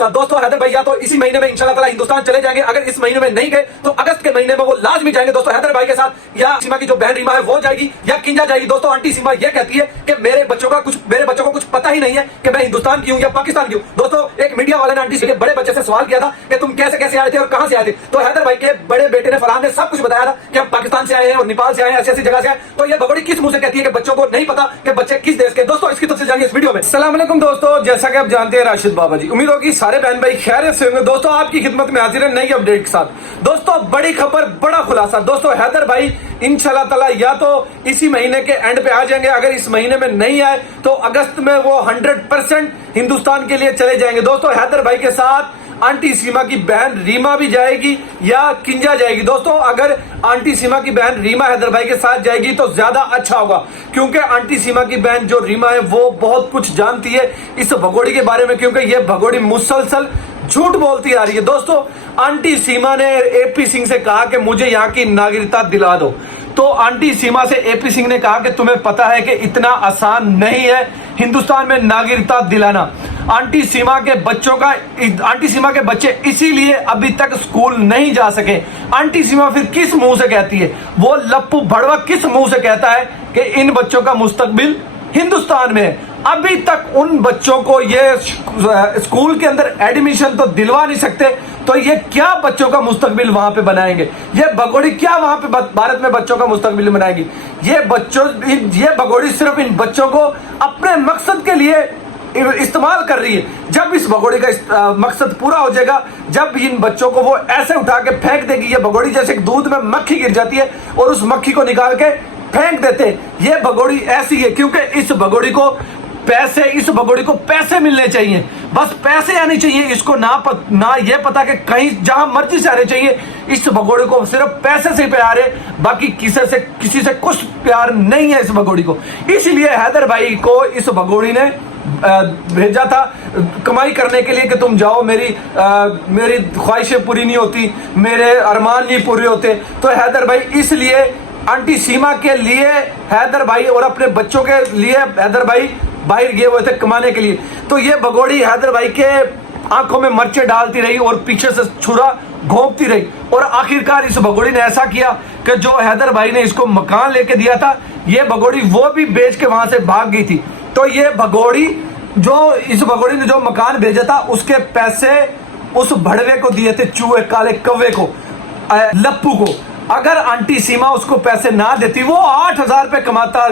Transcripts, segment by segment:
साथ दोस्तों हैदर भाई या तो इसी महीने में इंशाल्लाह ताला हिंदुस्तान चले जाएंगे, अगर इस महीने में नहीं गए तो अगस्त के महीने में वो लाजमी जाएंगे दोस्तों हैदर भाई के साथ। या सीमा की जो बहन रीमा है वो जाएगी या किंजा जाएगी। दोस्तों आंटी सीमा ये कहती है कि मेरे बच्चों को कुछ पता ही नहीं है कि मैं हिंदुस्तान की हूँ या पाकिस्तान की हूँ। दोस्तों एक मीडिया वाले ने आंटी के बड़े बच्चे से सवाल किया था कि तुम कैसे कैसे आए थे और कहां से आए थे, तो हैदर भाई के बड़े बेटे ने फरहान ने सब कुछ बताया था कि हम पाकिस्तान से आए हैं और नेपाल से आए हैं, ऐसी ऐसी जगह से आए। तो ये भगोड़ी किस मुंह से कहती है कि बच्चों को नहीं पता कि बच्चे किस देश के। दोस्तों इसकी तफसील जानिए इस वीडियो में। अस्सलाम वालेकुम दोस्तों, जैसा कि आप जानते हैं राशिद बाबा जी, उम्मीद होगी सारे बहन भाई खैरियत से होंगे। दोस्तों आपकी खिदमत में हाजिर है नई अपडेट के साथ। दोस्तों बड़ी खबर, बड़ा खुलासा। दोस्तों हैदर भाई इंशाल्लाह ताला या तो इसी महीने के एंड पे आ जाएंगे, अगर इस महीने में नहीं आए तो अगस्त में वो 100% हिंदुस्तान के लिए चले जाएंगे। दोस्तों हैदर भाई के साथ आंटी सीमा की बहन रीमा भी जाएगी या किंजा जाएगी। दोस्तों अगर आंटी सीमा की बहन रीमा हैदर भाई के साथ जाएगी तो ज्यादा अच्छा होगा, क्योंकि आंटी सीमा की बहन जो रीमा है वो बहुत कुछ जानती है इस भगोड़ी के बारे में, क्योंकि ये भगोड़ी मुसलसल झूठ बोलती आ रही है। दोस्तों आंटी सीमा ने एपी सिंह से कहा कि मुझे यहाँ की नागरिकता दिला दो, तो आंटी सीमा से एपी सिंह ने कहा कि तुम्हें पता है कि इतना आसान नहीं है हिंदुस्तान में नागरिकता दिलाना। आंटी सीमा के बच्चे इसीलिए अभी तक स्कूल नहीं जा सके। आंटी सीमा फिर किस मुंह से कहती है, वो लप्पू भड़वा किस मुंह से कहता है कि इन बच्चों का मुस्तकबिल हिंदुस्तान में है। अभी तक उन बच्चों को ये स्कूल के अंदर एडमिशन तो दिलवा नहीं सकते, तो ये क्या बच्चों का मुस्तकबिल वहां पे बनाएंगे? ये भगोड़ी क्या वहां पे भारत में बच्चों का मुस्तकबिल बनाएगी? ये भगोड़ी सिर्फ इन बच्चों को अपने मकसद के लिए इस्तेमाल कर रही है। जब इस भगोड़ी का मकसद पूरा हो जाएगा, जब इन बच्चों को वो ऐसे उठा के फेंक देगी, ये भगोड़ी जैसे दूध में मक्खी गिर जाती है और उस मक्खी को निकाल के फेंक देते हैं, ये भगोड़ी ऐसी है। क्योंकि इस भगोड़ी को पैसे मिलने चाहिए, बस पैसे आने चाहिए। इसको ना ये पता कि कहीं जहां मर्जी से आने चाहिए। इस भगोड़ी को सिर्फ पैसे से प्यार है, बाकी किसी से कुछ प्यार नहीं है इस भगोड़ी को। इसलिए हैदर भाई को इस भगोड़ी ने भेजा था कमाई करने के लिए कि तुम जाओ, मेरी ख्वाहिशें पूरी नहीं होती, मेरे अरमान नहीं पूरे होते। तो हैदर भाई इसलिए आंटी सीमा के लिए हैदर भाई और अपने बच्चों के लिए हैदर भाई बाहर गए हुए थे कमाने के लिए। तो ये भगोड़ी हैदर भाई के आंखों में मिर्चें डालती रही और पीछे से छुरा घोंपती रही, और आखिरकार इस भगोड़ी ने ऐसा किया कि जो हैदर भाई ने इसको मकान लेके दिया था, ये भगोड़ी वो भी बेच के वहां से भाग गई थी। तो ये भगोड़ी इस भगोड़ी ने जो मकान भेजा था उसके पैसे उस भड़वे को दिए थे, चूहे काले कौवे को, लप्पू को। अगर आंटी सीमा उसको पैसे ना देती, वो 8,000 रुपए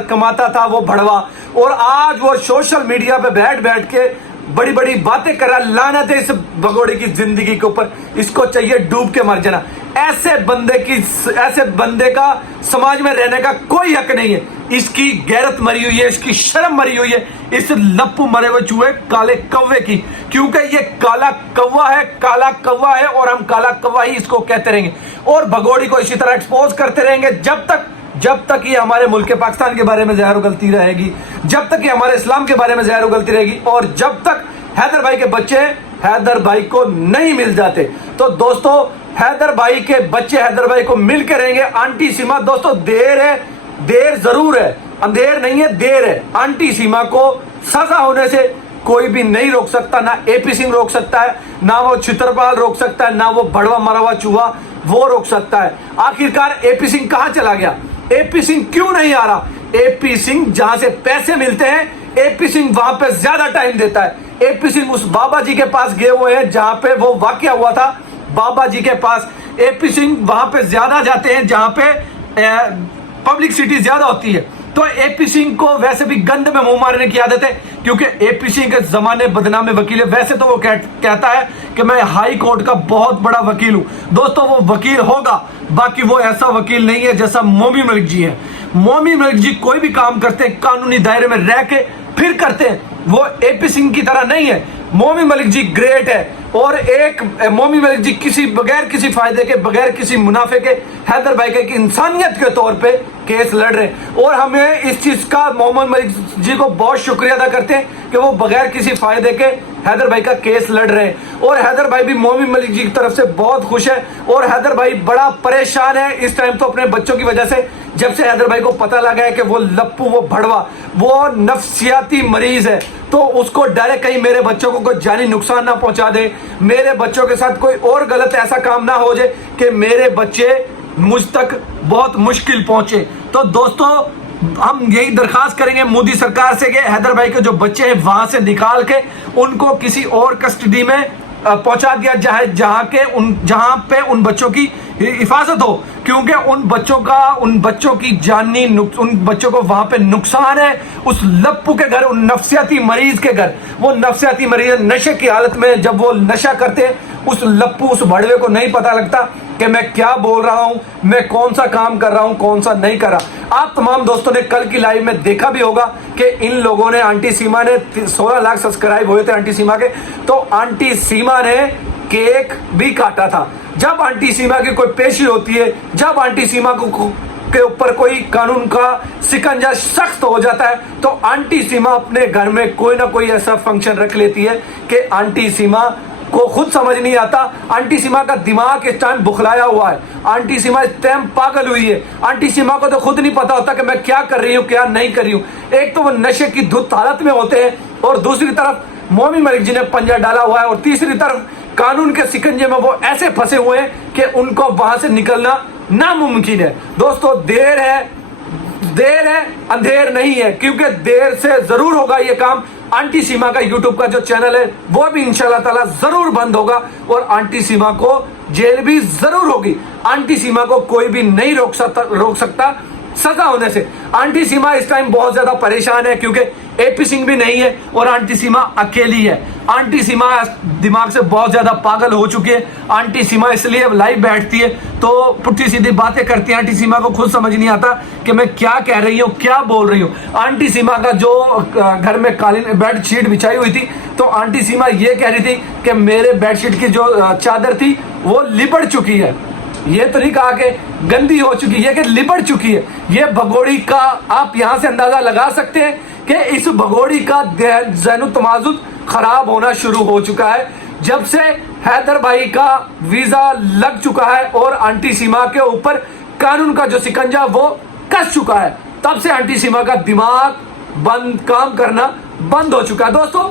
कमाता था वो भड़वा, और आज वो सोशल मीडिया पे बैठ के बड़ी बड़ी बातें कर रहा। लानत है इस भगोड़े की जिंदगी के ऊपर, इसको चाहिए डूब के मर जाना। ऐसे बंदे का समाज में रहने का कोई हक नहीं है। इसकी गैरत मरी हुई है, इसकी शर्म मरी हुई है इस लप्पू मरे हुए चूहे काले कौवे की, क्योंकि ये काला कौवा है और हम काला कौवा ही इसको कहते रहेंगे और भगोड़ी को इसी तरह एक्सपोज करते रहेंगे जब तक ये हमारे मुल्क पाकिस्तान के बारे में जहर उगलती रहेगी, जब तक ये हमारे इस्लाम के बारे में जहर उगलती रहेगी, और जब तक हैदर भाई के बच्चे हैदर भाई को नहीं मिल जाते। तो दोस्तों हैदर भाई के बच्चे हैदर भाई को मिल के रहेंगे। आंटी सीमा दोस्तों देर जरूर है, अंधेर नहीं है, देर है। आंटी सीमा को सजा होने से कोई भी नहीं रोक सकता, ना एपी सिंह रोक सकता है, ना वो चित्रपाल रोक सकता है, ना वो भड़वा मरा हुआ चूहा वो रोक सकता है। आखिरकार एपी सिंह कहां चला गया? एपी सिंह क्यों नहीं आ रहा? एपी सिंह जहां से पैसे मिलते हैं, एपी सिंह वहां पे ज्यादा टाइम देता है। एपी सिंह उस बाबा जी के पास गए हुए हैं जहां पे वो वाकया हुआ था, बाबा जी के पास। एपी सिंह वहां पे ज्यादा जाते हैं जहां पे पब्लिसिटी ज्यादा होती है। तो एपी सिंह को वैसे भी गंद में मुंह मारने की आदत है, क्योंकि एपी सिंह के जमाने बदनाम वकील है। वैसे तो वो कहता है कि मैं हाई कोर्ट का बहुत बड़ा वकील हूं। दोस्तों वो वकील होगा, बाकी वो ऐसा वकील नहीं है जैसा मोमी मलिक जी है। मोमी मलिक जी कोई भी काम करते हैं कानूनी दायरे में रह के फिर करते हैं, वो एपी सिंह की तरह नहीं है। मोमी मलिक जी ग्रेट है, और एक मोमी मलिक जी बगैर किसी फायदे के, बगैर किसी मुनाफे के हैदर भाई के इंसानियत के तौर पे केस लड़ रहे हैं। और हमें इस चीज का मोहम्मद मलिक जी को बहुत शुक्रिया अदा करते हैं कि वो बगैर किसी फायदे के हैदर भाई का केस लड़ रहे हैं। और हैदर भाई भी मोमी मलिक जी की तरफ से बहुत खुश है, और हैदर भाई बड़ा परेशान है इस टाइम तो अपने बच्चों की वजह से। जब से हैदर भाई को पता लगा है कि वो लप्पू, वो भड़वा, वो नफ्सियाती मरीज है, तो उसको डर है कहीं मेरे बच्चों को कोई जानी नुकसान ना पहुंचा दे, मेरे बच्चों के साथ कोई और गलत ऐसा काम ना हो जाए कि मेरे बच्चे मुझ तक बहुत मुश्किल पहुंचे। तो दोस्तों हम यही दरखास्त करेंगे मोदी सरकार से कि हैदर भाई के जो बच्चे हैं वहां से निकाल के उनको किसी और कस्टडी में पहुंचा दिया जाए, जहां पे उन बच्चों की हिफाजत हो, क्योंकि उन बच्चों की जानी उन बच्चों को वहां पे नुकसान है। उस लप्पू के घर, उन नफ्सियाती मरीज के घर, वो नफ्सियाती मरीज नशे की हालत में जब वो नशा करते हैं, उस लप्पू, उस भड़वे को नहीं पता लगता कि मैं क्या बोल रहा हूं, मैं कौन सा काम कर रहा हूं, कौन सा नहीं कर रहा। आप तमाम दोस्तों ने कल की लाइव में देखा भी होगा कि इन लोगों ने, आंटी सीमा ने 16 लाख सब्सक्राइब हुए थे आंटी सीमा के, तो आंटी सीमा ने केक भी काटा था। जब आंटी सीमा की कोई पेशी होती है, जब आंटी सीमा के ऊपर कोई कानून का शिकंजा सख्त हो जाता है, तो आंटी सीमा अपने घर में कोई ना कोई ऐसा फंक्शन रख लेती है कि आंटी सीमा को खुद समझ नहीं आता। आंटी सीमा का दिमाग इस टाइम बुखलाया हुआ है, आंटी सीमा इस टाइम पागल हुई है। आंटी सीमा को तो खुद नहीं पता होता कि मैं क्या कर रही हूँ, क्या नहीं कर रही हूँ। एक तो वो नशे की धुत हालत में होते हैं, और दूसरी तरफ मोमिन मलिक जी ने पंजा डाला हुआ है, और तीसरी तरफ कानून के शिकंजे में वो ऐसे फंसे हुए हैं कि उनको वहां से निकलना नामुमकिन है। दोस्तों देर है अंधेर नहीं है, क्योंकि देर से जरूर होगा ये काम। आंटी सीमा का यूट्यूब का जो चैनल है वो भी इंशाल्लाह ताला जरूर बंद होगा, और आंटी सीमा को जेल भी जरूर होगी। आंटी सीमा को कोई भी नहीं रोक सकता सजा होने से। आंटी सीमा इस टाइम बहुत ज्यादा परेशान है, क्योंकि एपी सिंह भी नहीं है और आंटी सीमा अकेली है। आंटी सीमा दिमाग से बहुत ज्यादा पागल हो चुकी है। आंटी सीमा इसलिए अब लाइव बैठती है तो पुट्ठी सीधी बातें करती है। आंटी सीमा को खुद समझ नहीं आता कि मैं क्या कह रही हूँ, क्या बोल रही हूँ। आंटी सीमा का जो घर में कालीन बेडशीट बिछाई हुई थी, तो आंटी सीमा ये कह रही थी कि मेरे बेडशीट की जो चादर थी वो लिपट चुकी है। ये तो नहीं कहा कि गंदी हो चुकी है, कि लिपट चुकी है। ये भगोड़ी का आप यहां से अंदाजा लगा सकते हैं कि इस भगोड़ी का ज़हनु तमाजुद खराब होना शुरू हो चुका है जब से हैदर भाई का वीजा लग चुका है और आंटी सीमा के ऊपर कानून का जो शिकंजा वो कस चुका है। तब से आंटी सीमा का दिमाग काम करना बंद हो चुका है। दोस्तों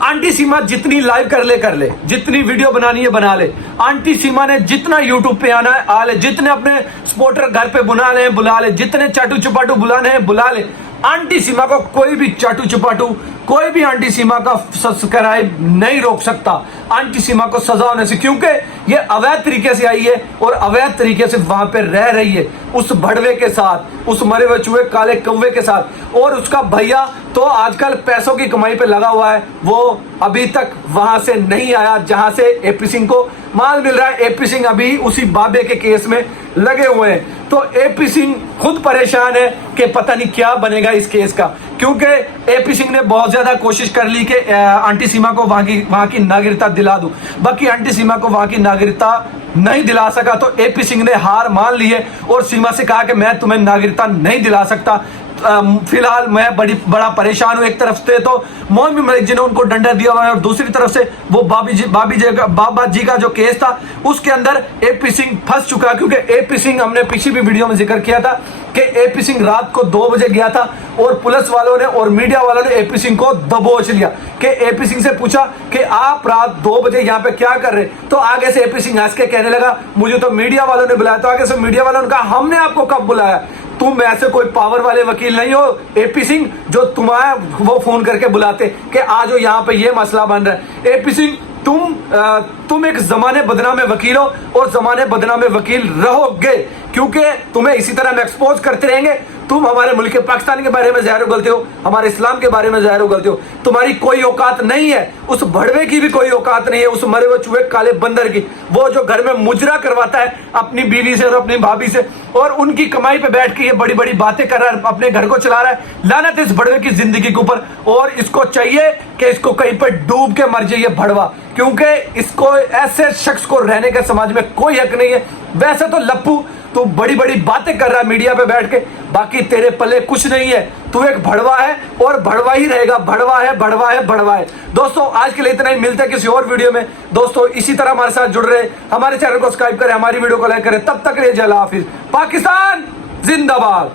आंटी सीमा जितनी लाइव कर ले, जितनी वीडियो बनानी है बना ले। आंटी सीमा ने जितना यूट्यूब पे आना है आ ले, जितने अपने सपोर्टर घर पे बुला ले, जितने चाटू चपाटू बुलाने हैं बुला ले। आंटी सीमा को कोई भी चाटू चपाटू, कोई भी आंटी सीमा का सब्सक्राइब नहीं रोक सकता आंटी सीमा को सजा होने से, क्योंकि ये अवैध तरीके से आई है और अवैध तरीके से वहां पे रह रही है उस भड़वे के साथ, उस मरे हुए चूहे काले कौवे के साथ। और उसका भैया तो आजकल पैसों की कमाई पे लगा हुआ है, वो अभी तक वहां से नहीं आया जहां से एपी सिंह को माल मिल रहा है। एपी सिंह अभी उसी बाबे के केस में लगे हुए हैं, तो एपी सिंह खुद परेशान है कि पता नहीं क्या बनेगा इस केस का, क्योंकि एपी सिंह ने बहुत ज्यादा कोशिश कर ली कि आंटी सीमा को वहां की नागरिकता दिला दूं, बाकी आंटी सीमा को वहां की नागरिकता नहीं दिला सका। तो एपी सिंह ने हार मान ली है और सीमा से कहा कि मैं तुम्हें नागरिकता नहीं दिला सकता। फिलहाल मैं बड़ा परेशान हूं। एक तरफ से तो मोमिन मलिक जी ने उनको डंडा दिया हुआ है, और दूसरी तरफ से वो बाबा जी का जो केस था उसके अंदर एपी सिंह फंस चुका है, क्योंकि एपी सिंह, हमने पिछली भी वीडियो में जिक्र किया था कि एपी सिंह रात को 2 बजे गया था और पुलिस वालों ने और मीडिया वालों ने एपी सिंह को दबोच लिया कि एपी सिंह से पूछा कि आप रात 2 बजे यहाँ पे क्या कर रहे, तो आगे से एपी सिंह हंस के कहने लगा मुझे तो मीडिया वालों ने बुलाया। तो आगे से मीडिया वालों ने कहा हमने आपको कब बुलाया, तुम ऐसे कोई पावर वाले वकील नहीं हो एपी सिंह जो तुम्हारा वो फोन करके बुलाते कि आज यहाँ पे ये मसला बन रहा है। एपी सिंह तुम एक जमाने बदनामे वकील हो और जमाने बदनामे वकील रहोगे, क्योंकि तुम्हें इसी तरह हम एक्सपोज करते रहेंगे। तुम हमारे मुल्क पाकिस्तान के बारे में ज़ाहिर गलते हो, हमारे इस्लाम के बारे में ज़ाहिर गलते हो। तुम्हारी कोई औकात नहीं है, उस भड़वे की भी कोई औकात नहीं है, उस मरे हुए चूहे काले बंदर की, वो जो घर में मुजरा करवाता है अपनी बीवी से और अपनी भाभी से, और उनकी कमाई पे बैठ के ये बड़ी बड़ी बातें कर रहा है, अपने घर को चला रहा है। लानत इस भड़वे की जिंदगी के ऊपर, और इसको चाहिए कि इसको कहीं पर डूब के मर जाए ये भड़वा, क्योंकि इसको ऐसे शख्स को रहने का समाज में कोई हक नहीं है। वैसे तो लप्पू तू बड़ी बड़ी बातें कर रहा है मीडिया पे बैठ के, बाकी तेरे पल्ले कुछ नहीं है, तू एक भड़वा है और भड़वा ही रहेगा। भड़वा है, भड़वा है, भड़वा है। दोस्तों आज के लिए इतना ही, मिलते हैं किसी और वीडियो में। दोस्तों इसी तरह हमारे साथ जुड़ रहे, हमारे चैनल को सब्सक्राइब करें, हमारी वीडियो को लाइक करें। तब तक रहिए, जय हाफिज। पाकिस्तान जिंदाबाद।